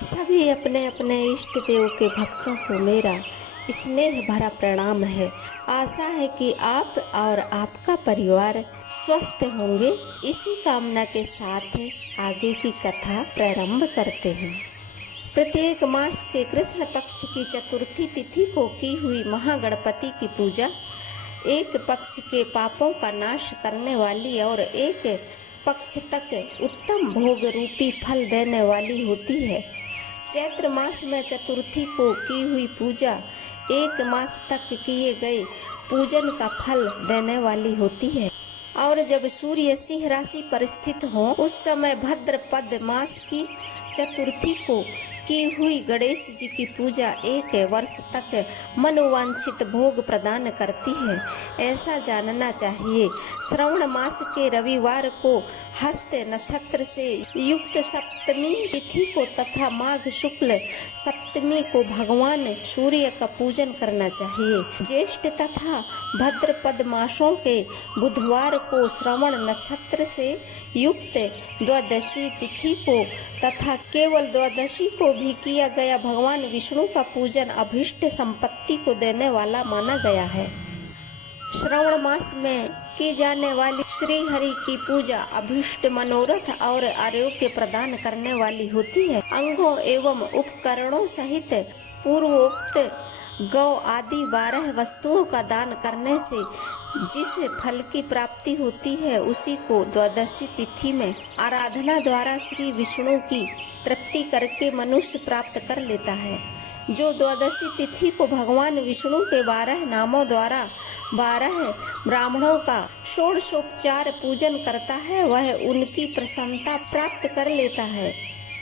सभी अपने अपने इष्ट देव के भक्तों को मेरा स्नेह भरा प्रणाम है। आशा है कि आप और आपका परिवार स्वस्थ होंगे। इसी कामना के साथ आगे की कथा प्रारंभ करते हैं। प्रत्येक मास के कृष्ण पक्ष की चतुर्थी तिथि को की हुई महागणपति की पूजा एक पक्ष के पापों का नाश करने वाली और एक पक्ष तक उत्तम भोग रूपी फल देने वाली होती है। चैत्र मास में चतुर्थी को की हुई पूजा एक मास तक किए गए पूजन का फल देने वाली होती है और जब सूर्य सिंह राशि पर स्थित हो उस समय भाद्रपद मास की चतुर्थी को की हुई गणेश जी की पूजा एक वर्ष तक मनोवांछित भोग प्रदान करती है। ऐसा जानना चाहिए। श्रावण मास के रविवार को हस्त नक्षत्र से युक्त सप्तमी तिथि को तथा माघ शुक्ल सप्तमी को भगवान सूर्य का पूजन करना चाहिए। ज्येष्ठ तथा भाद्रपद मासों के बुधवार को श्रवण नक्षत्र से युक्त द्वादशी तिथि को तथा केवल द्वादशी को भी किया गया भगवान विष्णु का पूजन अभीष्ट संपत्ति को देने वाला माना गया है। श्रावण मास में की जाने वाली श्री हरि की पूजा अभीष्ट मनोरथ और आरोग्य प्रदान करने वाली होती है। अंगों एवं उपकरणों सहित पूर्वोक्त गौ आदि 12 वस्तुओं का दान करने से जिस फल की प्राप्ति होती है उसी को द्वादशी तिथि में आराधना द्वारा श्री विष्णु की तृप्ति करके मनुष्य प्राप्त कर लेता है। जो द्वादशी तिथि को भगवान विष्णु के 12 नामों द्वारा 12 ब्राह्मणों का षोडशोपचार पूजन करता है वह उनकी प्रसन्नता प्राप्त कर लेता है।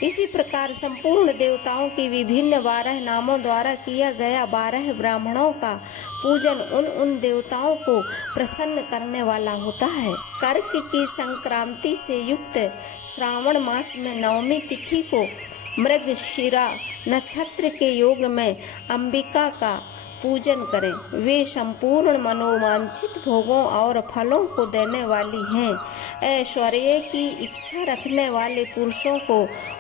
इसी प्रकार संपूर्ण देवताओं की विभिन्न 12 नामों द्वारा किया गया 12 ब्राह्मणों का पूजन उन देवताओं को प्रसन्न करने वाला होता है। कर्क की संक्रांति से युक्त श्रावण मास में नवमी तिथि को मृगशिरा नक्षत्र के योग में अंबिका का पूजन करें। वे संपूर्ण मनोवांछित भोगों और फलों को देने वाली हैं। ऐश्वर्य की इच्छा रखने वाले पुरुषों को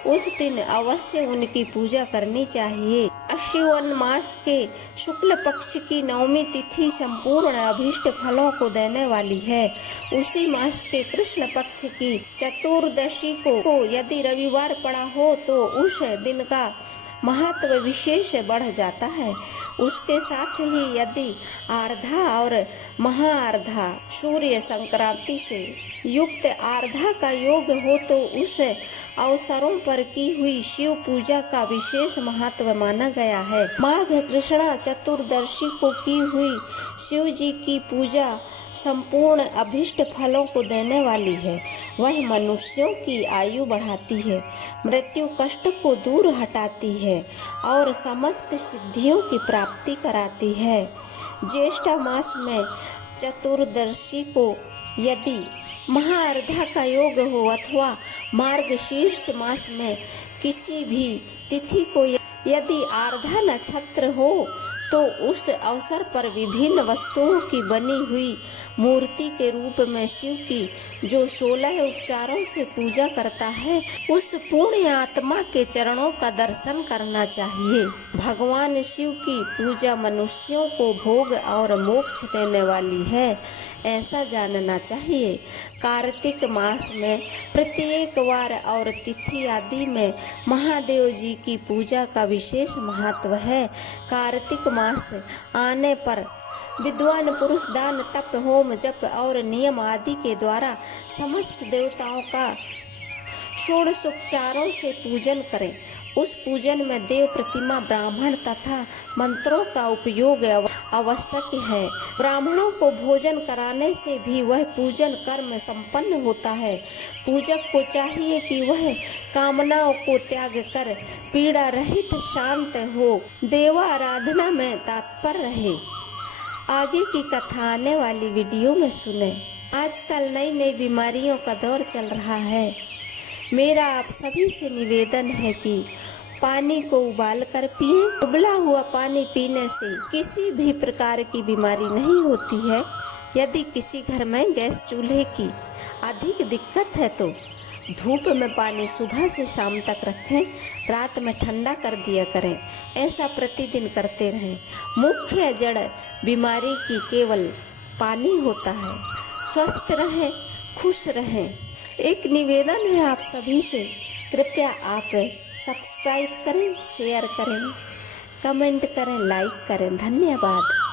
उस दिन अवश्य उनकी पूजा करनी चाहिए। अश्विन मास के शुक्ल पक्ष की नवमी तिथि संपूर्ण अभीष्ट फलों को देने वाली है। उसी मास के कृष्ण पक्ष की चतुर्दशी को यदि रविवार पड़ा हो तो उस दिन का महत्व विशेष बढ़ जाता है। उसके साथ ही यदि आर्धा और महाआर्धा सूर्य संक्रांति से युक्त आर्धा का योग हो तो उस अवसरों पर की हुई शिव पूजा का विशेष महत्व माना गया है। माघ कृष्णा चतुर्दशी को की हुई शिव जी की पूजा संपूर्ण अभीष्ट फलों को देने वाली है। वह मनुष्यों की आयु बढ़ाती है, मृत्यु कष्ट को दूर हटाती है और समस्त सिद्धियों की प्राप्ति कराती है। ज्येष्ठ मास में चतुर्दशी को यदि महाआर्धा का योग हो अथवा मार्गशीर्ष मास में किसी भी तिथि को यदि आर्धा नक्षत्र हो तो उस अवसर पर विभिन्न वस्तुओं की बनी हुई मूर्ति के रूप में शिव की जो 16 उपचारों से पूजा करता है उस पुण्य आत्मा के चरणों का दर्शन करना चाहिए। भगवान शिव की पूजा मनुष्यों को भोग और मोक्ष देने वाली है, ऐसा जानना चाहिए। कार्तिक मास में प्रत्येक वार और तिथि आदि में महादेव जी की पूजा का विशेष महत्व है। कार्तिक मास आने पर विद्वान पुरुष दान तप होम जप और नियम आदि के द्वारा समस्त देवताओं का षोडशोपचारों से पूजन करें। उस पूजन में देव प्रतिमा ब्राह्मण तथा मंत्रों का उपयोग आवश्यक है। ब्राह्मणों को भोजन कराने से भी वह पूजन कर्म संपन्न होता है। पूजक को चाहिए कि वह कामनाओं को त्याग कर पीड़ा रहित शांत हो, देवा आराधना में तत्पर रहे। आगे की कथा आने वाली वीडियो में सुने। आजकल नई नई बीमारियों का दौर चल रहा है। मेरा आप सभी से निवेदन है कि पानी को उबाल कर पिएं। उबला हुआ पानी पीने से किसी भी प्रकार की बीमारी नहीं होती है। यदि किसी घर में गैस चूल्हे की अधिक दिक्कत है तो धूप में पानी सुबह से शाम तक रखें, रात में ठंडा कर दिया करें। ऐसा प्रतिदिन करते रहें। मुख्य जड़ बीमारी की केवल पानी होता है। स्वस्थ रहें, खुश रहें। एक निवेदन है आप सभी से, कृपया आप सब्सक्राइब करें, शेयर करें, कमेंट करें, लाइक करें। धन्यवाद।